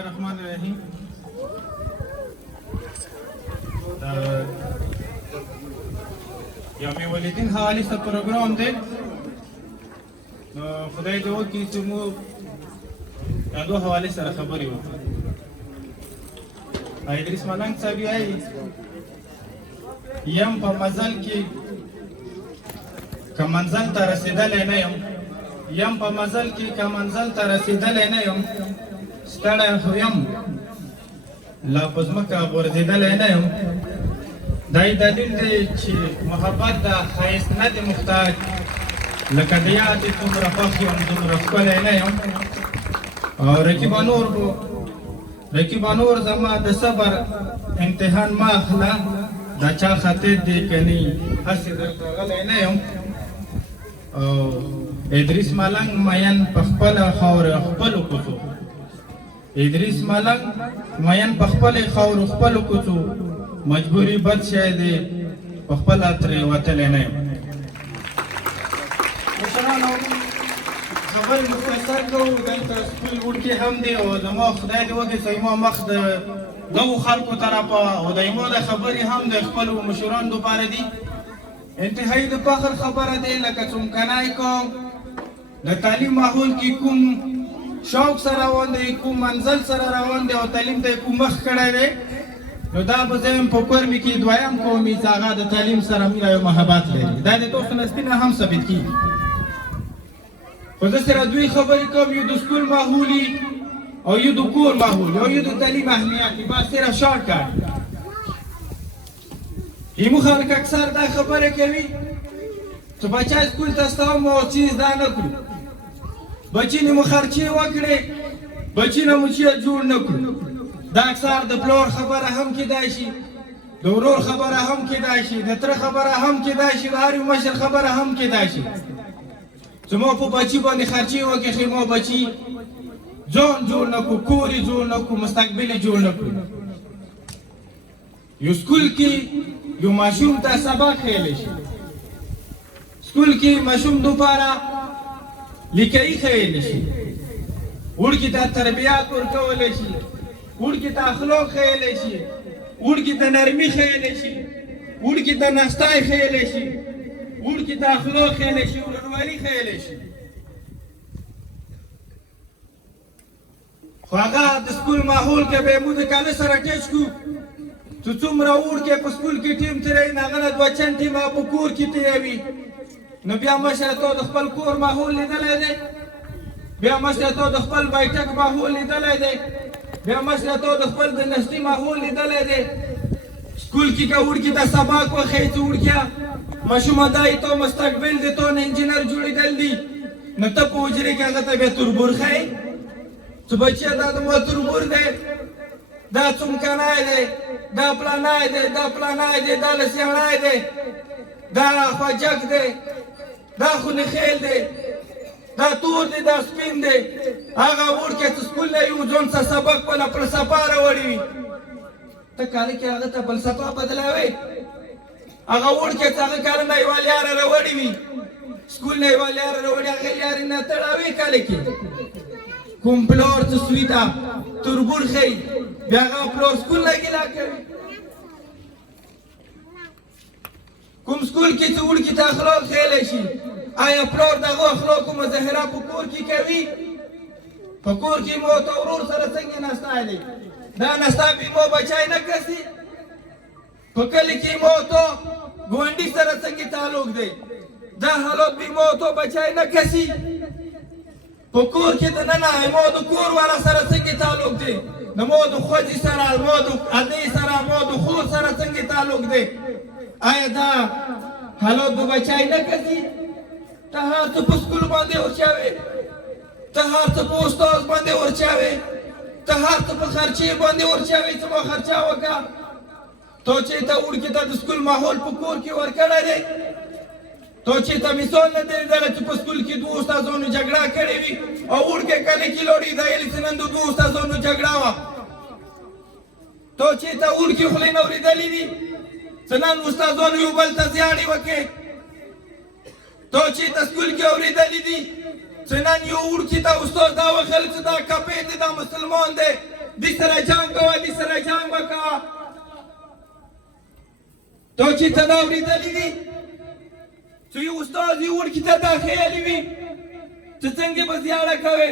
الرحمن الرحیم. جامع الوالدین حوالی څخه پروګرام دی. خدای دې وکړي چې موږ د دو حوالې سره خبرې وکړو. ادریس ملنګ صاحب وایي یم په مزل کې که منزل ته رسېدلی نه یم، یم په مزل کې که منزل ته رسېدلی نه یم، ستړی خو یم لا په ځمکه غورځېدلی نه یم. دا یې دلیل دی چې محبت د ښایست نه دی محتاج، لکه د یادې څومره خوښ یم دومره ښکلی نه یم. او رقیبه نور زما د صبر امتحان ما اخله، دا چا خاطر دی که نه هسې درته غلی نه یم. او ادریس ملنګ مین په خپله خاوره خپلو کوڅو، ادریس ملنګ مین په خپلې خاورو خپلو کوڅو، مجبوري بد شی دی په خپله ترې وتلی نه یم. مشرانو خبرې مختصر کوو، دلته سکول وړکي هم دی او زما خدای دې وکړي چې زما مخ د دغو خلکو طرفه او د زما د خبرې هم د خپلو مشرانو دپاره دي. انتهایی د فخر خبره دی، لکه څومکنی کوم د تعلیم ماحول کې کوم شوق سره روان دی، کوم منزل سره روان دی او تعلیم ته کوم مخ کړی دی، نو دا به زه په کورمې کې دویم قومي چې هغه د تعلیم سره مینه او محبت لري. دا د تو فلسطین هم ثابت کېږي. خو زه سره دوی خبرې کوم، یو د سکول ماحولي او یو د کور ماحول او یو د تعلیم اهمیت دی. بس صرف شارټ کټ ایمو خلک اکثر دا خبره کوي چې بچی سکول ته ستوم او چیز دا نه کړو، بچی نه مو خرچې وکړې، بچی نه مو چیز جوړ نه کړو. دا اکثر د پلور خبره هم کېدای شي، د ورور خبره هم کېدای شي، د تره خبره هم کېدای شي، د هر یو مشر خبره هم کېدای شي. زما په بچي باندې خرچې وکړې، خو ما بچي ځان جوړ نه کړو، کور یې جوړ نه کړو، مستقبل یې جوړ نه کړو. یو سکول کې یو ماشوم ته سبق ښیلی شي، سکول کې ماشوم دپاره لیکایي ښیلی شي، وړکي ته تربیات ورکولی شي، وړکي ته اخلاق ښیلی شي، وړکي ته نرمي ښیلی شي، وړکي ته نستای ښیلی شي، وړکي ته اخلاق ښیلی شي، ورورولي ښیلی شي. خو هغه د سکول ماحول کې به موږ د کاله سره ټچ کړو چې څومره وړکي په سکول کې ټیم تېروي، نو هغه نه دوه چند ټیمه په کور کې تېروي. نو بیا مشره تو د خپل کور ماحول لیدلی دی، بیا مشره تو د خپل بیټک ماحول لیدلی دی، بیا مشره تو د خپل د نستي ماحول لیدلی دی. سکول کې که وړکي ته سبق وښیي چې وړکیه ماشومه دا یې تو مستقبل دی، تو نه انجینر جوړېدل دي، نو ته په حجرې کې هغه ته بیا تربور ښیي چې بچیه دا زما تربور دی، دا څومکنی دی، دا پلانی دی، دا پلانی دی، دا لسیانی دی، دا خوجک دی، دا خونخیل دی، دا تور دی، دا سپین دی. هغه وړکی چې سکول نه یو ځان څه سبق بله فلسفه راوړې وي، ته کاله کې هغه ته فلسفه بدلوې. هغه وړکی چې هغه کاله نه یوه لیاره راوړې وي، سکول نه یوه لیاره راوړې، هغې لیارې نه تړاوې کاله کې کوم پلور چې سوي ته تربور ښیي، بیا هغه پلور سکول نه ګیله کوي. کوم سکول کې چې وړکي ته اخلاق ښیلی شي، آیا پلور د هغو اخلاقو مظاهره په کور کې کوي؟ په کور کې مو ته ورور سره څنګه نستی دی، دا نستا بې مو بچی نه کسي. په کلي کې مو ته ګاونډي سره څنګه تعلق دی، دا حالات بې مو ته بچی نه کسي. په کور کې دننه مو د کور والا سره څنګه تعلق دی، د مو د خوځې سره، مو د ادې سره، مو د خور سره څنګه تعلق دی. آیا دا حالات به بچی نه کسي؟ ته هر څه په سکول باندې ورچوې، ته هر څه په استاد باندې ورچوې، ته هر څه په خرچې باندې ورچوې چې ما خرچه وکړه. تو چې ته وړکي ته د سکول ماحول په کور کې ورکړی دی، تو چې ته مثال نه دی لیدلی چې په سکول کې دوه استادانو جګړه کړې وي او وړکې کله کې لوړېدلی چې نن د دوه استادانو جګړه وه. تو چې ته وړکي خولې نه اورېدلي دي چې نن استادانو یو بل ته زیاړې وکړې. تو چې ته سکول کې اورېدلي دي چې نن یو وړکي ته استاد دا وښیل چې دا کپې دی، دا مسلمان دی، دې سره جنګ کوه دې سره جنګ وکړه تو چې ته دا اورېدلي دي چې یو استاد یو وړکي ته داخلي وي ته څنګه به زیاړه کوې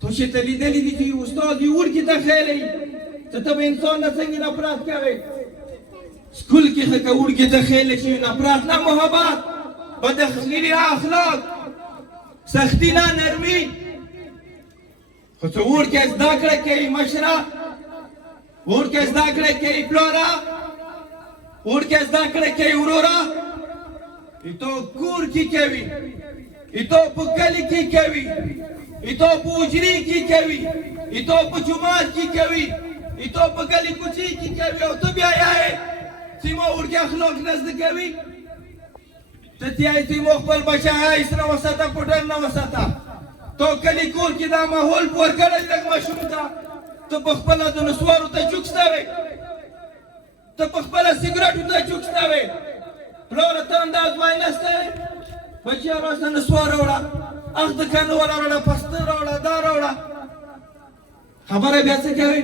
تو چې ته لیدلي دي چې یو استاد یو وړکي ته خیلی ته ته به انسان نه څنګه نفرت کوې سکول کې ښه که وړکي ته خیلی شي نفرت نه محبت بداخلي نه اخلاق سختی نه نرمي خو څه وړکی زده کړه کوي مشره وړکی زده کړه کوي پلاره وړکی زده کړه کوي وروره ایتو کور کې کوي ایتو په کلي کې کوي ایتو په حجرې کې کوي ایتو په جومات کې کوي ایتو په گلی کوچې کې کوي او ته بیا یې چې ما وړکي اخلاق نه زده کوي ته تیایې چې مو خپل بچی ایس نه وساته پوډر نه وساته تو کلي کور کې دا ماحول پور کړی لږ ماشوم ته ته په خپله د نسوارو ته چوکسته ته په خپله سګرټو ته چوکسته وې پلاره ته انداز وای نسته بچیه راسه نسوار راوړه اخ د کنه ولا راوړه پسته راوړه دا راوړه خبره بیا څه کوي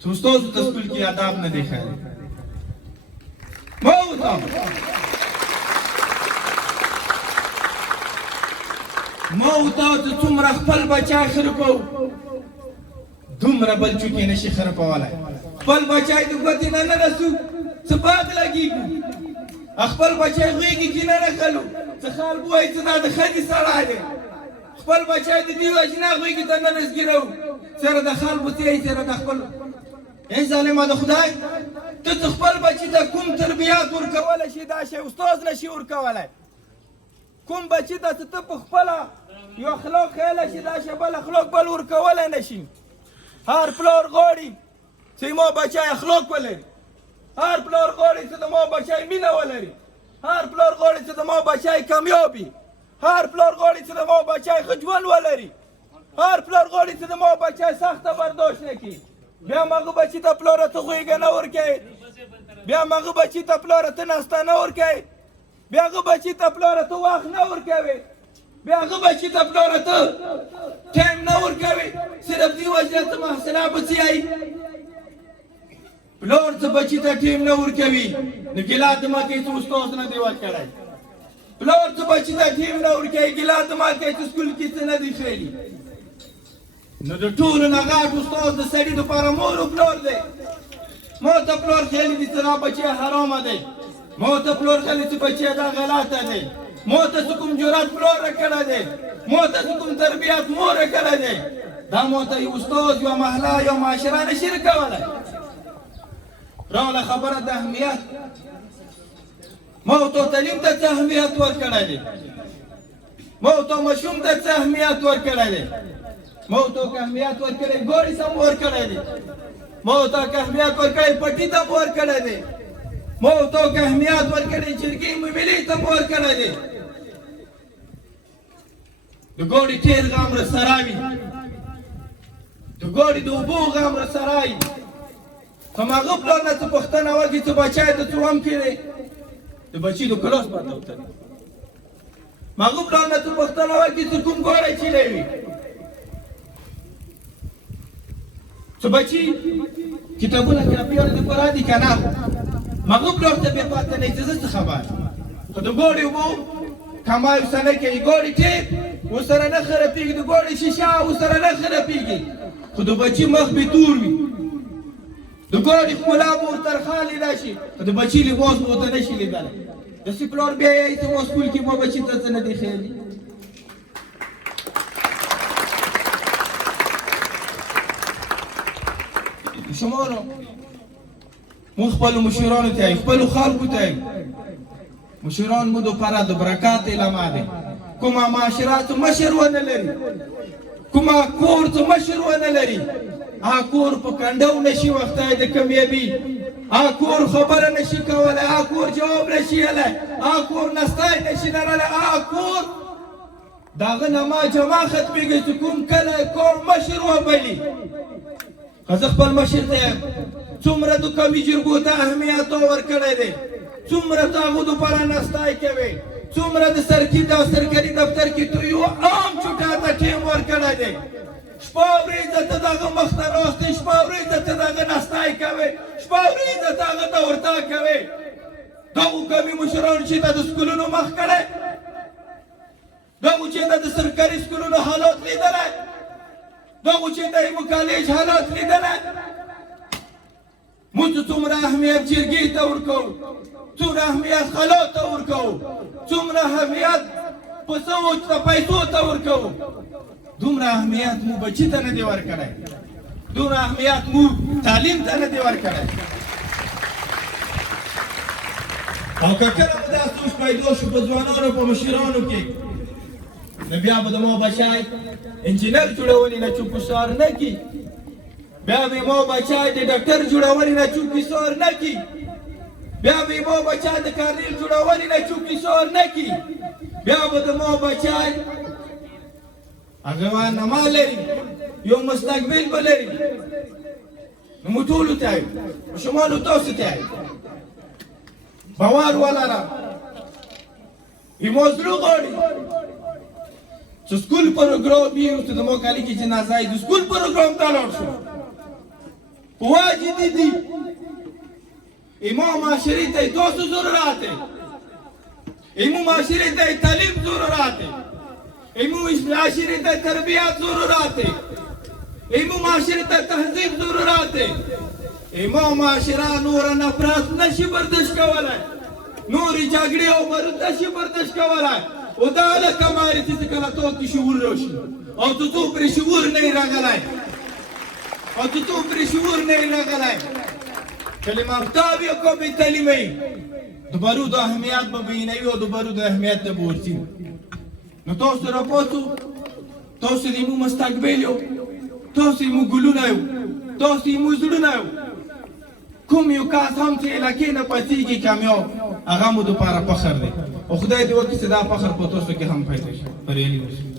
چې استادو ته سکول کې آداب نه دی ښایي ما ورته چې څومره خپل بچی خرپو دومره بل چوکې نشي خرپولی خپل بچی د ګوتې نه نه رسو څه باد لګېږو خپل بچی غېږې کې نه نښلو څه خال بوایي چې دا د ښځې سړی دی خپل بچی د دې وجې نه غېږې ته نه نسګېرو سره د خال بوتې سره د خپل ای ظالمه د خدای ته چې خپل بچي ته کوم تربیات ورکولی شي دا شی استاد نه شي ورکولی کوم بچي ته چې ته په خپله یو اخلاق ښیلی شي دا شی بل اخلاق بل ورکولی نه شي هر پلار غواړي چې ما بچی اخلاق ولري هر پلار غواړي چې د ما بچی مینه ولري هر پلار غواړي چې د ما بچی کامیاب وي هر پلار غواړي چې د ما بچی ښه ژوند ولري هر پلار غواړي چې د ما بچی سخته برداشت نه کړي بیا مغه بچی ته پلاره ته غویږه نه ورکوي بیا مغه بچی ته پلاره ته ناسته نه ورکوي بیا هغه بچی ته پلاره ته وخت نه ورکوي بیا هغه بچی ته پلاره ته ټایم نه ورکوي صرف دې وجې ته محصله بچیایي پلار ته بچی ته ټایم نه ورکوي نو ګیله ته ما کوي چې استاد نه دی ورکړی پلار ته بچی ته ټایم نه ورکوي ګیله ته ما کوي چې سکول کې څه نه دی ښیلي نو د ټولو نه غټ استاد د سړي دپاره مور و پلار دی ما ته پلار ښیلي دي چې دا بچی حرامه دی ما ته پلار ښیلي چې بچی دا غلطه دی ما ته چې کوم جرات پلار راکړی دی ما ته چې کوم تربیت مور راکړی دی دا ما ته یو استاد یوه محله یو معاشره نشي راکولی راغله خبره د اهمیت ما ورته تعلیم ته څه اهمیت ورکړی دی ما ورته ماشوم ته څه اهمیت ورکړی دی ما ورته که اهمیت ورکړی ګوړې ته مو ورکړی دی ما ورته که اهمیت ورکړی پټي ته مو ورکړی دی ما ورته که اهمیت ورکړی جرګې ملي ته مو ورکړی دی د ګوړې ټیر غم راسره وي د ګوړې د اوبو غم راسره وي که هغه پلار نه څه پوښتنه وکړي چې بچی د څوم کې دی د بچي د کلاس پته ورته هغه پلار نه څه پوښتنه وکړي چې کوم ګوړی چیلی وي چې بچي کتابونه کاپیان د پوره دي که نه هغه پلار ته بیا پته نه چې زه څه خبر خو د ګوړې اوبو کمای ورسره کوي ګوړې ټیپ ورسره نه خرابېږي د ګوړې شیشه ورسره نه خرابېږي خو د بچي مخ بې تور وي د ګوړې ښکلا به ورته رخالې راشي خو د بچي لباس به ورته نه شي لیدلی داسې پلار بیا یایي چې ما سکول کې ما بچي ته څه نه دی ښیلي شمانو مو خپلو مشرانو ته یې خپلو خلکو ته یې مشران مو دپاره د برکات علامه دی کومه معاشره څه مشر ونه لري کومه کور څه مشر ونه لري هغه کور په کنډو نشي وختی د کامیابي هغه کور خبره نشي کولی هغه کور جواب نشي ویلی هغه کور نستی نشي لرلی هغه کور د هغه نه ما جمع ختمېږي چې کوم کلی کور مشر وبلي زه خپل مشر ته یم څومره د قومي جرګو ته اهمیت ورکړی دی څومره ته هغو دپاره نستی کوي څومره د سرکي او سرکاري دفتر کې تو یو عام چوټا ته ټیم ورکړی دی شپه ورځ ته دغه مخ ته ناست شپه ورځ ته دغه ناستای کوي شپه ورځ ته هغه ته ورتګ کوي دغو کمې مشرانو چې د سکولونو مخ کړی دغو چې د سرکاري سکولونو حالات لیدلی دغو چې د یمو کالج حالات لیدلی موږ څومره اهمیت جرګې ته ورکوو څومره اهمیت خلا ته ورکوو څومره اهمیت پیسو ته ورکوو دومره اهمیت مو بچي ته نه دی ورکړی دومره اهمیت مو تعلیم ته نه دی ورکړی او که کله مو دا سوچ پیدا شو په ځوانانو په مشرانو کې نو بیا به د ما بچی انجینر جوړونې نه چوپسار نه کي بیا به ما بچی د ډاکټر جوړونې نه چوپسار نه کي بیا به ما بچی د کارنیل جوړونې نه چوپسار نه کي بیا به د ما بچی هغه وانما لري یو مستقبل به لري نو موږ ټولو ته یو ماشومانو تاسو ته یو باور ولره زموږ زړه غواړي چې سکول پروګرام وي اوس د ما کالي کې جنازه یې د سکول پروګرام ته لاړ شو په واجب دي امام معاشري ته تاسو ضرورت دی امام معاشري ته تعلیم ضرورت دی امام معاشري ته تربیت ضرورت دی امام معاشري ته تهذیب ضرورت دی امام معاشره نور نفرت نشي برداشت کولای نورې جګړې او بارود نشي برداشت کولای او دا هلکه ماري چې کله تو کې شعور راشي او تو پرې شعور نه یې راغلی او تو پرې شعور نه یې راغلی کلمه افتاب یا کو بې تعلیمۍ د بارود اهمیت به بیانوي او د بارود اهمیت ته به ورځي نو تاسو راپاسو تاسو د مو مستقبل یو تاسو مو ګلونه یو تاسو مو زړونه یو کوم یو کس هم چې علاقې نه پاتېږي کامیاب هغه مو دپاره فخر دی او خدای دې وکړي چې دا فخر په تاسو کې هم پیدا شي بریالي اوسئ